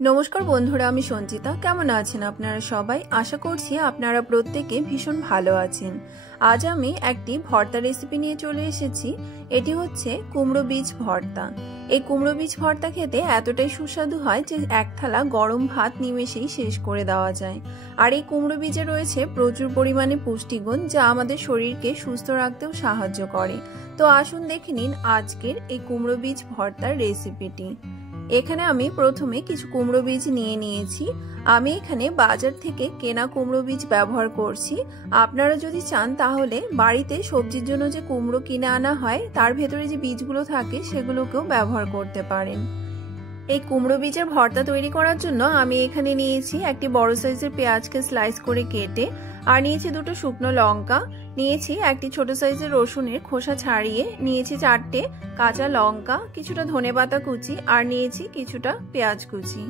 नमस्कार बंधुरा आमी संचिता केमन आছেন আপনারা সবাই आशा করছি আপনারা প্রত্যেকে ভীষণ ভালো আছেন। আজ আমি একটি ভর্তা রেসিপি নিয়ে চলে এসেছি। এটি হচ্ছে কুমড়ো বীজ ভর্তা। এই কুমড়ো বীজ ভর্তা খেতে এতটাই সুস্বাদু হয় যে এক থালা গরম ভাত নিমেষেই শেষ করে দেওয়া যায়। আর এই কুমড়ো বীজে রয়েছে প্রচুর পরিমাণে পুষ্টিগুণ যা আমাদের শরীরকে সুস্থ রাখতেও সাহায্য করে। তো আসুন দেখে নিন আজকের এই কুমড়ো বীজ ভর্তার রেসিপিটি। এখানে আমি প্রথমে কিছু কুমড়ো বীজ নিয়ে নিয়েছি। আমি এখানে বাজার থেকে কেনা কুমড়ো বীজ ব্যবহার করছি। আপনারা যদি চান তাহলে বাড়িতে সবজির জন্য যে কুমড়ো কিনে আনা হয় তার ভেতরে যে বীজগুলো থাকে সেগুলোকেও ব্যবহার করতে পারেন। এই কুমড়ো বীজের ভর্তা তৈরি করার জন্য আমি এখানে নিয়েছি একটি বড় সাইজের পেঁয়াজকে স্লাইস করে কেটে, আর নিয়েছি দুটো শুকনো লঙ্কা, নিয়েছি একটি ছোট সাইজের রসুনের খোসা ছাড়িয়ে, নিয়েছি 4টে কাঁচা লঙ্কা, কিছুটা ধনেপাতা কুচি, আর নিয়েছি কিছুটা পেঁয়াজ কুচি।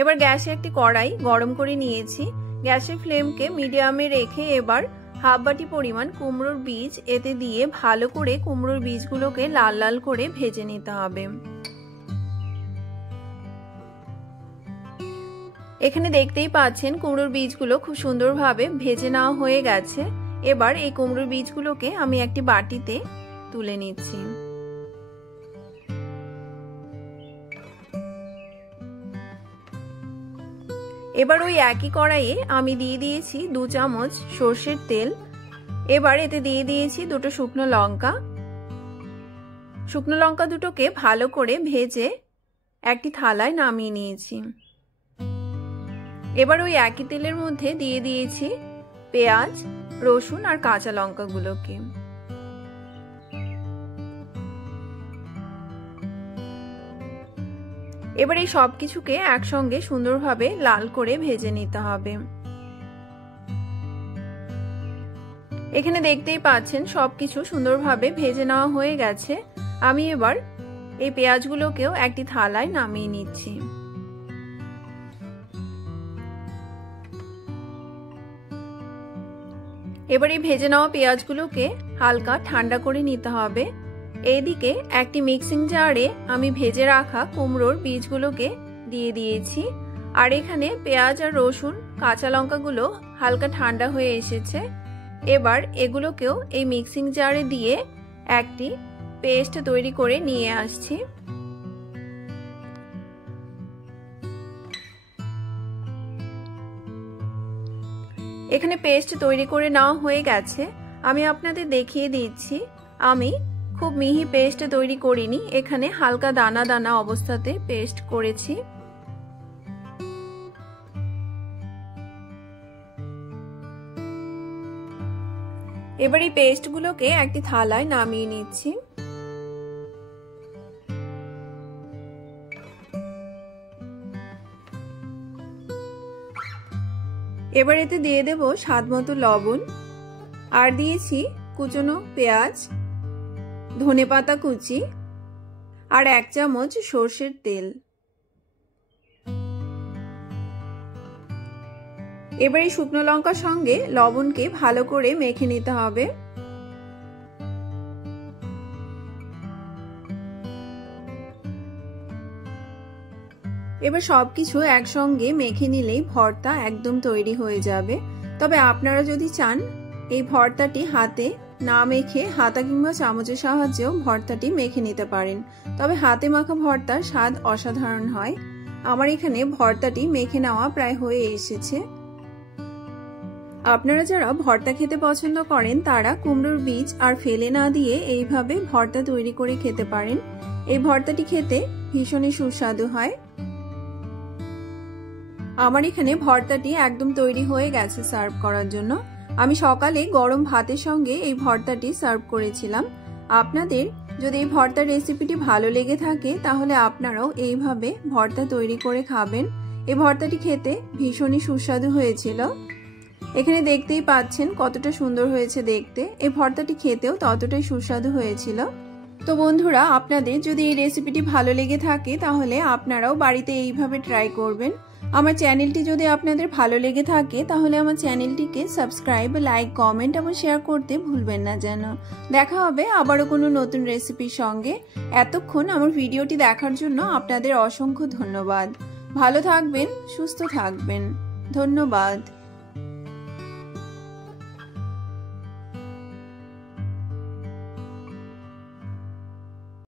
এবার গ্যাসে একটি কড়াই গরম করে নিয়েছি। গ্যাসের ফ্লেমকে মিডিয়ামে রেখে এবার হাফ বাটি পরিমাণ কুমড়োর বীজ এতে দিয়ে ভালো করে কুমড়োর বীজগুলোকে লাল লাল করে ভেজে নিতে হবে। এখানে দেখতেই পাচ্ছেন কুমড়োর বীজগুলো খুব সুন্দরভাবে ভেজে নেওয়া হয়ে গেছে। এবার এই কুমড়োর বীজগুলোকে আমি একটি বাটিতে তুলে নিচ্ছি। এবার ওই একই কড়াইয়ে আমি দিয়ে দিয়েছি 2 চামচ সর্ষের তেল। এবার এতে দিয়ে দিয়েছি দুটো শুকনো লঙ্কা। শুকনো লঙ্কা দুটোকে ভালো করে ভেজে একটি থালায় নামিয়ে নিয়েছি। এবার ওই একই তেলের মধ্যে দিয়ে দিয়েছি পেঁয়াজ, রসুন আর কাঁচা লঙ্কাগুলোকে। এবার এই সবকিছুকে একসঙ্গে সুন্দরভাবে লাল করে ভেজে নিতে হবে। এখানে দেখতেই পাচ্ছেন সবকিছু সুন্দরভাবে ভেজে নেওয়া হয়ে গেছে। আমি এবার এই পেঁয়াজগুলোকেও একটি থালায় নামিয়ে নিচ্ছি। এবার এই ভেজে নেওয়া পেঁয়াজগুলোকে হালকা ঠান্ডা করে নিতে হবে। এইদিকে একটি মিক্সিং জারে আমি ভেজে রাখা কুমড়োর বীজগুলোকে দিয়ে দিয়েছি। আর এখানে পেঁয়াজ আর রসুন কাঁচা লঙ্কাগুলো হালকা ঠান্ডা হয়ে এসেছে। এবার এগুলোকেও এই মিক্সিং জারে দিয়ে একটি পেস্ট তৈরি করে নিয়ে আসছি। এখানে পেস্ট তৈরি করে নেওয়া হয়ে গেছে। আমি আপনাদের দেখিয়ে দিচ্ছি, আমি খুব মিহি পেস্ট তৈরি করিনি, এখানে হালকা দানা দানা অবস্থাতে পেস্ট করেছি। এবার এই পেস্টগুলোকে একটি থালায় নামিয়ে নিচ্ছি। এবার এতে দিয়ে দেব স্বাদ মতো লবণ, আর দিয়েছি কুচনো পেঁয়াজ, ধনেপাতা কুচি, আর 1 চামচ সর্ষের তেল। এবার এই শুকনো লঙ্কার সঙ্গে লবণকে ভালো করে মেখে নিতে হবে। এবার সবকিছু একসঙ্গে মেখে নিলেই ভর্তা একদম তৈরি হয়ে যাবে। তবে আপনারা যদি চান এই ভর্তাটি হাতে না মেখে হাতা কিংবা চামচের সাহায্যেও ভর্তাটি মেখে নিতে পারেন। তবে হাতে মাখা ভর্তার স্বাদ অসাধারণ হয়। আমার এখানে ভর্তাটি মেখে নেওয়া প্রায় হয়ে এসেছে। আপনারা যারা ভর্তা খেতে পছন্দ করেন তারা কুমড়োর বীজ আর ফেলে না দিয়ে এইভাবে ভর্তা তৈরি করে খেতে পারেন। এই ভর্তাটি খেতে ভীষণই সুস্বাদু হয়। আমার এখানে ভর্তাটি একদম তৈরি হয়ে গেছে সার্ভ করার জন্য। আমি সকালে গরম ভাতের সঙ্গে এই ভর্তাটি সার্ভ করেছিলাম। আপনাদের যদি এই ভর্তার রেসিপিটি ভালো লেগে থাকে তাহলে আপনারাও এইভাবে ভর্তা তৈরি করে খাবেন। এই ভর্তাটি খেতে ভীষণই সুস্বাদু হয়েছিল। এখানে দেখতেই পাচ্ছেন কতটা সুন্দর হয়েছে দেখতে। এই ভর্তাটি খেতেও ততটাই সুস্বাদু হয়েছিল। তো বন্ধুরা, আপনাদের যদি এই রেসিপিটি ভালো লেগে থাকে তাহলে আপনারাও বাড়িতে এইভাবে ট্রাই করবেন। আমার চ্যানেলটি যদি আপনাদের ভালো লেগে থাকে তাহলে আমার চ্যানেলটিকে সাবস্ক্রাইব, লাইক, কমেন্ট এবং শেয়ার করতে ভুলবেন না যেন। দেখা হবে আবারও কোনো নতুন রেসিপির সঙ্গে। এতক্ষণ আমার ভিডিওটি দেখার জন্য আপনাদের অসংখ্য ধন্যবাদ। ভালো থাকবেন, সুস্থ থাকবেন। ধন্যবাদ।